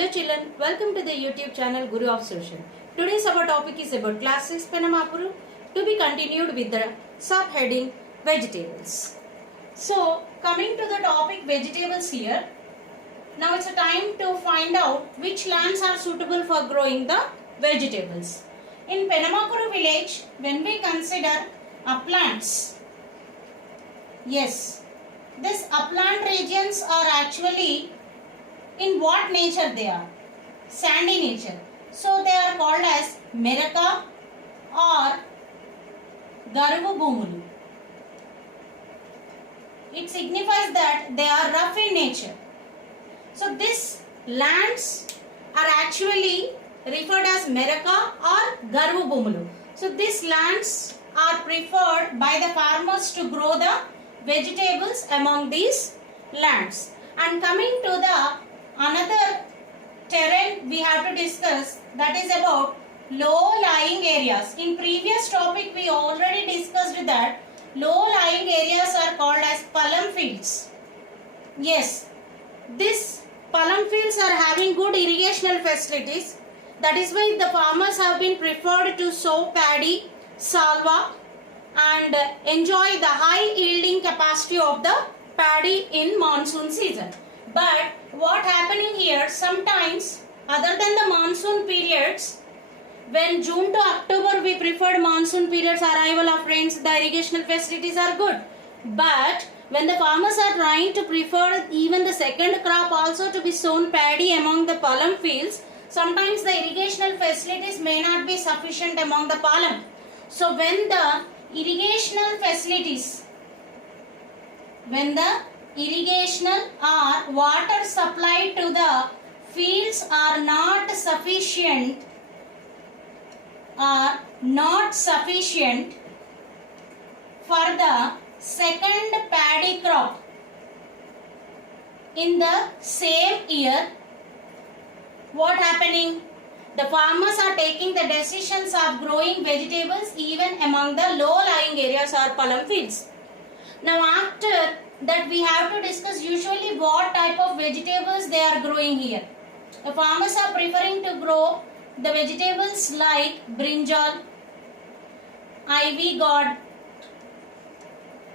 Hello children, welcome to the YouTube channel Guru of Social. Today's our topic is about class 6 Penamakuru, to be continued with the subheading vegetables. So coming to the topic vegetables here, now it's a time to find out which lands are suitable for growing the vegetables. In Penamakuru village, when we consider uplands, yes, these upland regions are actually in what nature they are? Sandy nature. So they are called as Meraka or Garuvu Bhumulu. It signifies that they are rough in nature. So these lands are actually referred as Meraka or Garuvu Bhumulu. So these lands are preferred by the farmers to grow the vegetables among these lands. And coming to the another terrain we have to discuss, that is about low-lying areas. In previous topic we already discussed that low-lying areas are called as palam fields. Yes, these palam fields are having good irrigational facilities. That is why the farmers have been preferred to sow paddy, salva and enjoy the high yielding capacity of the paddy in monsoon season. But what happening here, sometimes other than the monsoon periods, when June to October we preferred monsoon periods, arrival of rains, the irrigational facilities are good. But when the farmers are trying to prefer even the second crop also to be sown paddy among the palam fields, sometimes the irrigational facilities may not be sufficient among the palam. So when the irrigational facilities, irrigational or water supply to the fields are not sufficient for the second paddy crop in the same year, what happening? The farmers are taking the decisions of growing vegetables even among the low-lying areas or palam fields. Now after that we have to discuss usually what type of vegetables they are growing here. The farmers are preferring to grow the vegetables like brinjal, ivy gourd,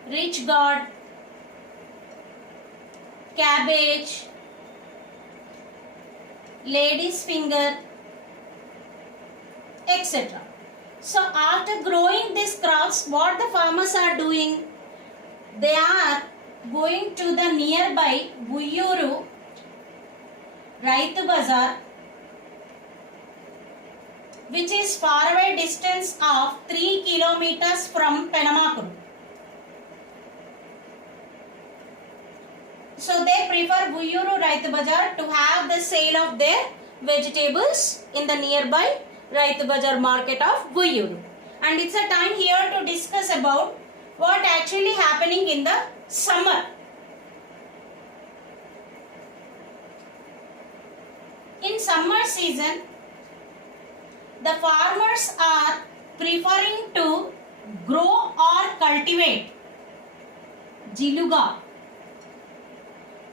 rich gourd, cabbage, lady's finger, etc. So after growing these crops, what the farmers are doing? They are going to the nearby Buyuru Raitu Bazar, which is far away distance of 3 kilometers from Penamakuru. So they prefer Buyuru Raitu Bazar to have the sale of their vegetables in the nearby Raitu Bazar market of Buyuru. And it's a time here to discuss about what actually happening in the summer. In summer season, the farmers are preferring to grow or cultivate jiluga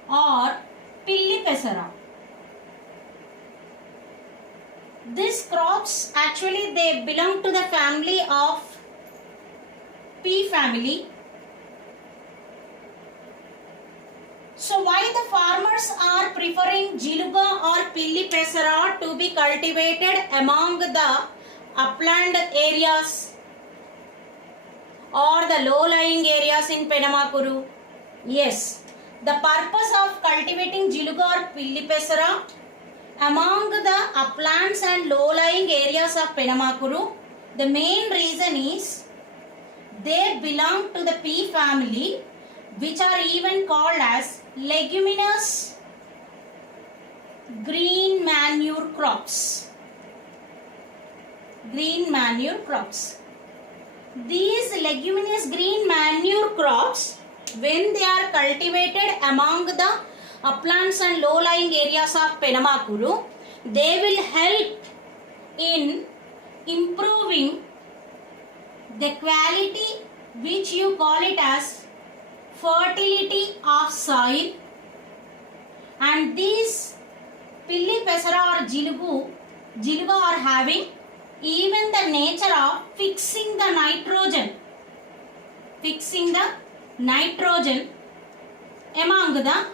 or pilli pesara. These crops actually they belong to the family of pea family. So why the farmers are preferring jiluga or pilli pesara to be cultivated among the upland areas or the low-lying areas in Penamakuru? Yes, the purpose of cultivating jiluga or pilli pesara among the uplands and low-lying areas of Penamakuru, the main reason is they belong to the pea family, which are even called as leguminous green manure crops. Green manure crops. These leguminous green manure crops, when they are cultivated among the uplands and low-lying areas of Penamakuru, they will help in improving the quality, which you call it as fertility of soil, and these Pilli pesara or jiluga are having even the nature of fixing the nitrogen among the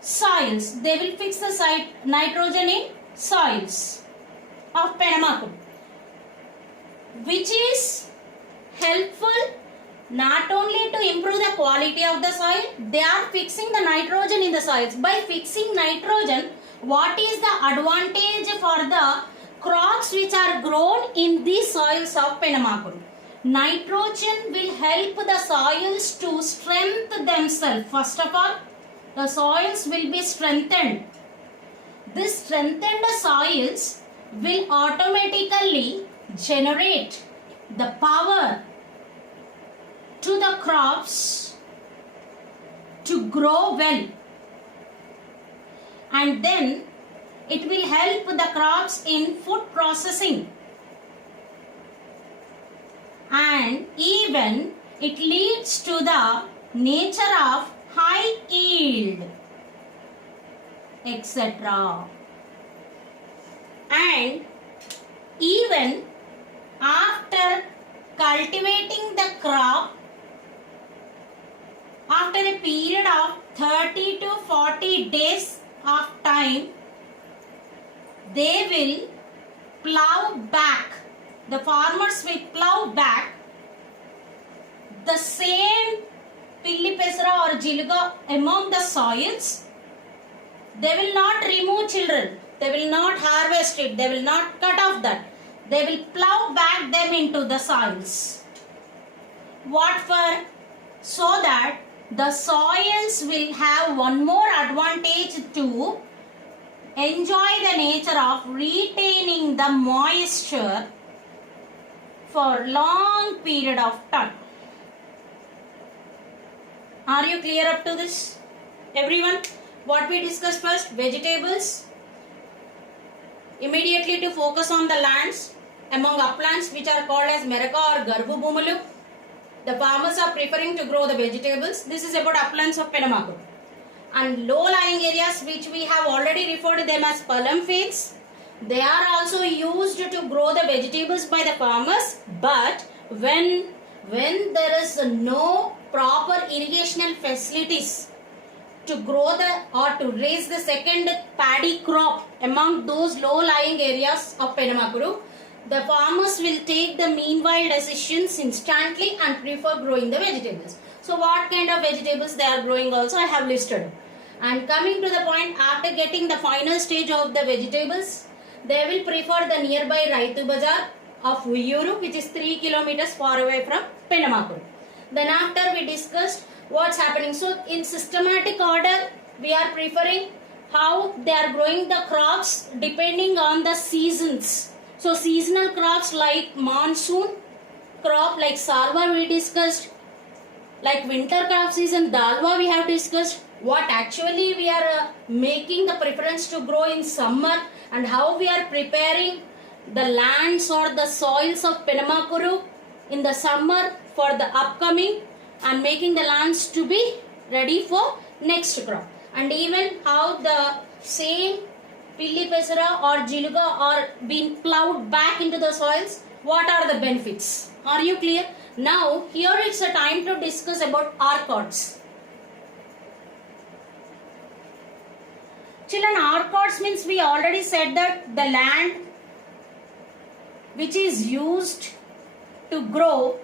soils. They will fix the nitrogen in soils of Penamakuru, which is helpful not only to improve the quality of the soil, they are fixing the nitrogen in the soils. By fixing nitrogen, what is the advantage for the crops which are grown in these soils of Penamakuru? Nitrogen will help the soils to strengthen themselves. First of all, the soils will be strengthened. These strengthened soils will automatically generate the power to the crops to grow well, and then it will help the crops in food processing, and even it leads to the nature of high yield, etc. And even after cultivating the crop, after a period of 30 to 40 days of time, they will plow back, the farmers will plow back the same pilli pesara or jiluga among the soils. They will not remove children, they will not harvest it, they will not cut off that. They will plow back them into the soils. What for? So that the soils will have one more advantage to enjoy the nature of retaining the moisture for long period of time. Are you clear up to this, everyone? What we discussed first, vegetables. Immediately to focus on the lands among uplands which are called as Meraka or Garbu Bhumulu. The farmers are preferring to grow the vegetables. This is about uplands of Penamakuru. And low-lying areas which we have already referred to them as palam fields. They are also used to grow the vegetables by the farmers. But when there is no proper irrigational facilities to grow or to raise the second paddy crop among those low-lying areas of Penamakuru, the farmers will take the meanwhile decisions instantly and prefer growing the vegetables. So what kind of vegetables they are growing also I have listed. And coming to the point, after getting the final stage of the vegetables, they will prefer the nearby Raitu Bazar of Uyuru, which is 3 kilometers far away from Penamakuru. Then after we discussed what's happening. So in systematic order, we are preferring how they are growing the crops depending on the seasons. So seasonal crops like monsoon crop like salwa we discussed, like winter crop season dalwa we have discussed, what actually we are making the preference to grow in summer, and how we are preparing the lands or the soils of Penamakuru in the summer for the upcoming and making the lands to be ready for next crop, and even how the same pilli pesara or jiluga are being plowed back into the soils. What are the benefits? Are you clear? Now here it's a time to discuss about archots. Children, archots means we already said that the land which is used to grow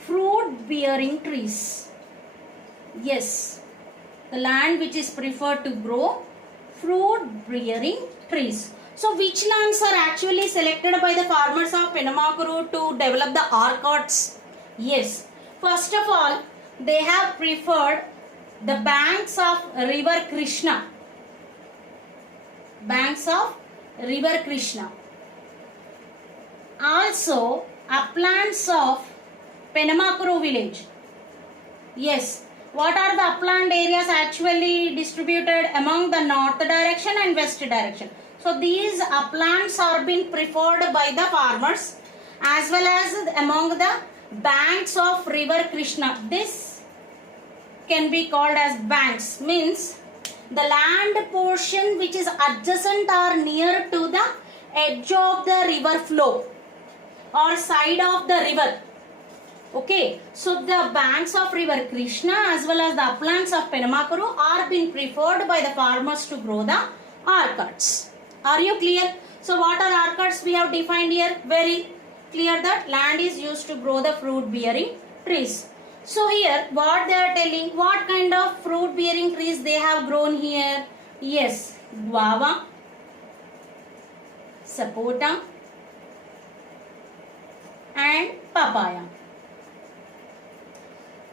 fruit bearing trees. Yes, the land which is preferred to grow fruit bearing trees. So which lands are actually selected by the farmers of Penamakuru to develop the archots? Yes, first of all they have preferred the banks of river Krishna. Banks of river Krishna. Also uplands of Penamakuru village. Yes, what are the upland areas actually distributed among the north direction and west direction? So these uplands are being preferred by the farmers as well as among the banks of river Krishna. This can be called as banks, means The land portion which is adjacent or near to the edge of the river flow or side of the river. Okay, so the banks of river Krishna as well as the uplands of Penamakuru are being preferred by the farmers to grow the orchards. Are you clear? So what are orchards we have defined here? Very clear that land is used to grow the fruit bearing trees. So here what they are telling, what kind of fruit bearing trees they have grown here? Yes, guava, sapota and papaya.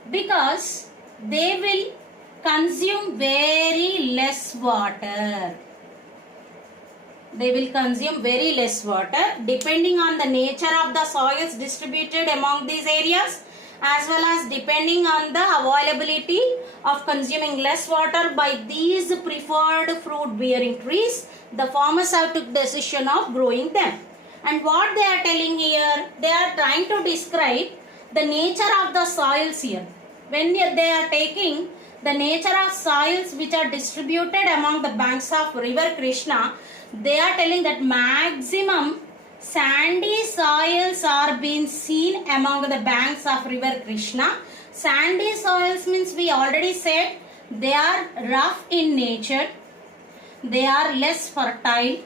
Because they will consume very less water. They will consume very less water depending on the nature of the soils distributed among these areas, as well as depending on the availability of consuming less water by these preferred fruit bearing trees. The farmers have took decision of growing them. And what they are telling here, they are trying to describe the nature of the soils here. When they are taking the nature of soils which are distributed among the banks of river Krishna, they are telling that maximum sandy soils are being seen among the banks of river Krishna. Sandy soils means we already said they are rough in nature, they are less fertile,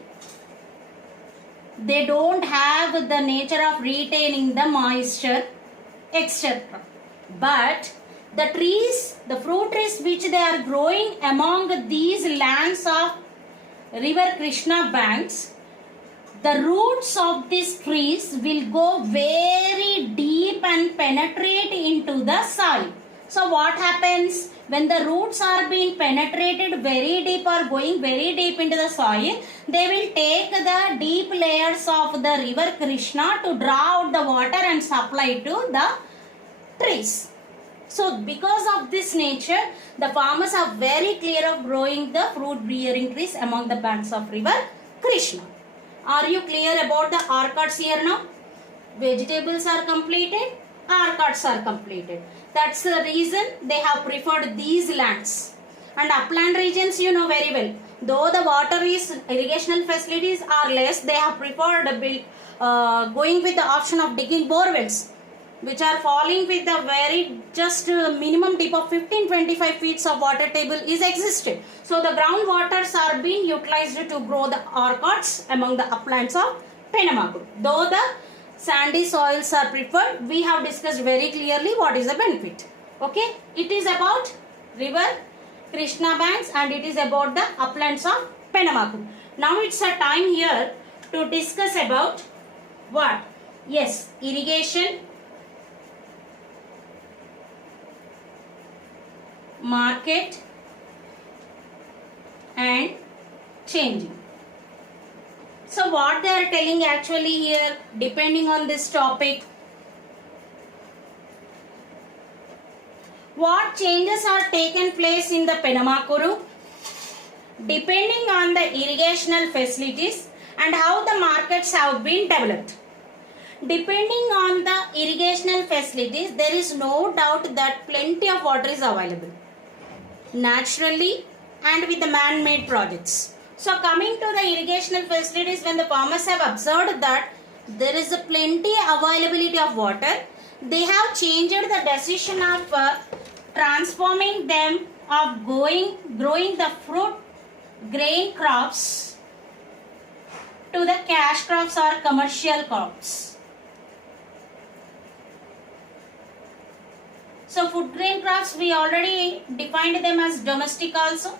they don't have the nature of retaining the moisture, etc. But the trees, the fruit trees which they are growing among these lands of river Krishna banks, the roots of these trees will go very deep and penetrate into the soil. So what happens when the roots are being penetrated very deep or going very deep into the soil? They will take the deep layers of the river Krishna to draw out the water and supply to the trees. So because of this nature, the farmers are very clear of growing the fruit bearing trees among the banks of river Krishna. Are you clear about the orchards here now? Vegetables are completed, orchards are completed. That's the reason they have preferred these lands. And upland regions you know very well. Though the water is, irrigational facilities are less, they have preferred going with the option of digging borewells, which are falling with a very just minimum depth of 15-25 feet of water table is existed. So the ground waters are being utilized to grow the orchards among the uplands of Penamakuru. Though the sandy soils are preferred, we have discussed very clearly what is the benefit. Okay, it is about river Krishna banks and it is about the uplands of Penamakuru. Now it's a time here to discuss about what? Yes, irrigation, market and changing. So what they are telling actually here, depending on this topic, what changes are taken place in the Penamakuru depending on the irrigational facilities and how the markets have been developed. Depending on the irrigational facilities, there is no doubt that plenty of water is available naturally and with the man-made projects. So coming to the irrigational facilities, when the farmers have observed that there is a plenty availability of water, they have changed the decision of transforming them of growing the fruit grain crops to the cash crops or commercial crops. So food grain crops we already defined them as domestic also,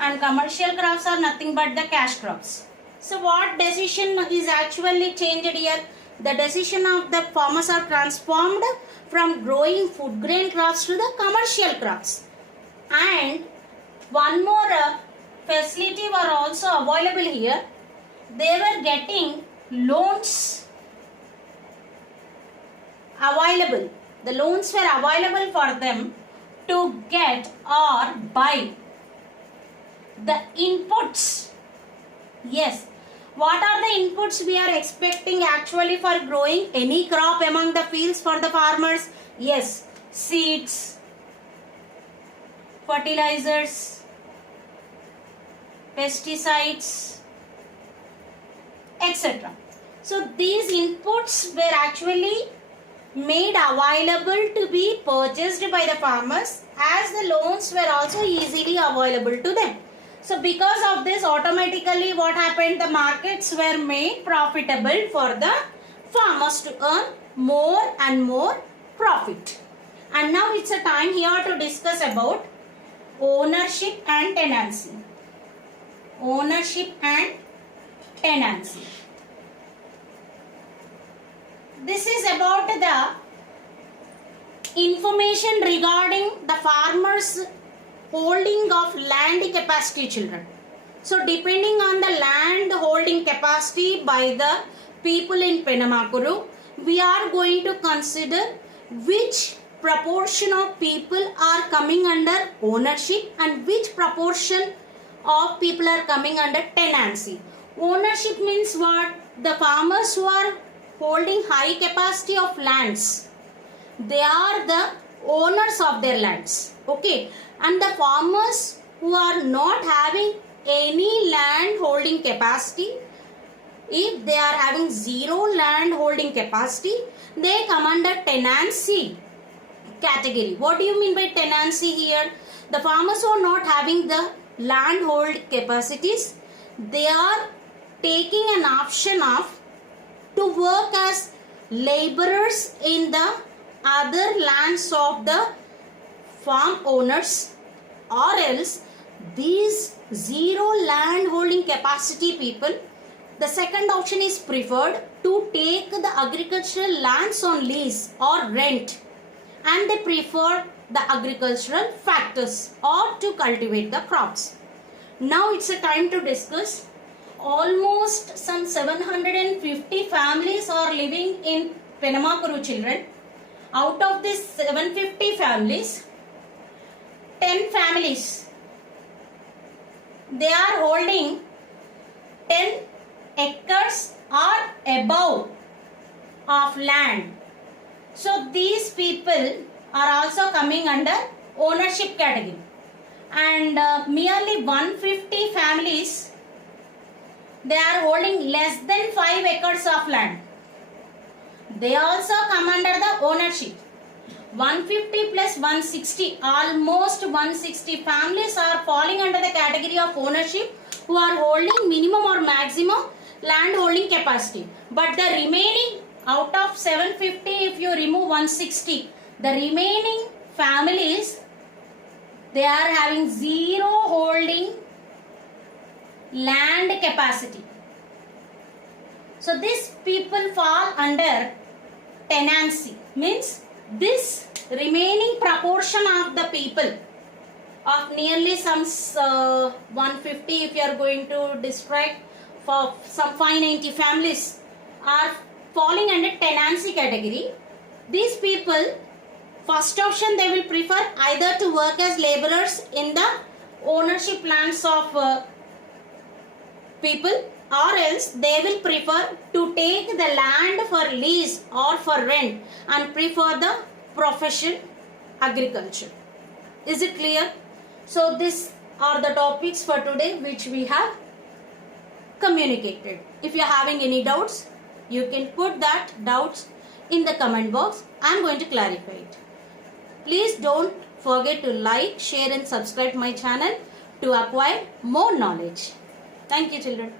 and commercial crops are nothing but the cash crops. So what decision is actually changed here? The decision of the farmers are transformed from growing food grain crops to the commercial crops. And one more facility were also available here. They were getting loans available. The loans were available for them to get or buy the inputs. Yes. What are the inputs we are expecting actually for growing any crop among the fields for the farmers? Yes. Seeds, fertilizers, pesticides, etc. So these inputs were actually made available to be purchased by the farmers, as the loans were also easily available to them. So because of this, automatically what happened, the markets were made profitable for the farmers to earn more and more profit. And now it's a time here to discuss about ownership and tenancy. Ownership and tenancy. This is about the information regarding the farmers' holding of land capacity, children. So depending on the land holding capacity by the people in Penamakuru, we are going to consider which proportion of people are coming under ownership and which proportion of people are coming under tenancy. Ownership means what? The farmers who are holding high capacity of lands, they are the owners of their lands. Okay, and the farmers who are not having any land holding capacity, if they are having zero land holding capacity, they come under tenancy category. What do you mean by tenancy here? The farmers who are not having the land hold capacities, they are taking an option of to work as laborers in the other lands of the farm owners, or else these zero land holding capacity people, the second option is preferred to take the agricultural lands on lease or rent, and they prefer the agricultural factors or to cultivate the crops. Now it's a time to discuss. Almost some 750 families are living in Penamakuru, children. Out of these 750 families, 10 families, they are holding 10 acres or above of land. So these people are also coming under ownership category. And merely 150 families, they are holding less than 5 acres of land. They also come under the ownership. 150 plus 160, almost 160 families are falling under the category of ownership who are holding minimum or maximum land holding capacity. But the remaining, out of 750, if you remove 160, the remaining families, they are having zero holding land capacity. So these people fall under tenancy, means this remaining proportion of the people of nearly some 150, if you are going to describe, for some 590 families are falling under tenancy category. These people, first option, they will prefer either to work as laborers in the ownership lands of people, or else they will prefer to take the land for lease or for rent and prefer the profession agriculture. Is it clear? So these are the topics for today which we have communicated. If you are having any doubts, you can put that doubts in the comment box. I am going to clarify it. Please don't forget to like, share and subscribe my channel to acquire more knowledge. Thank you, children.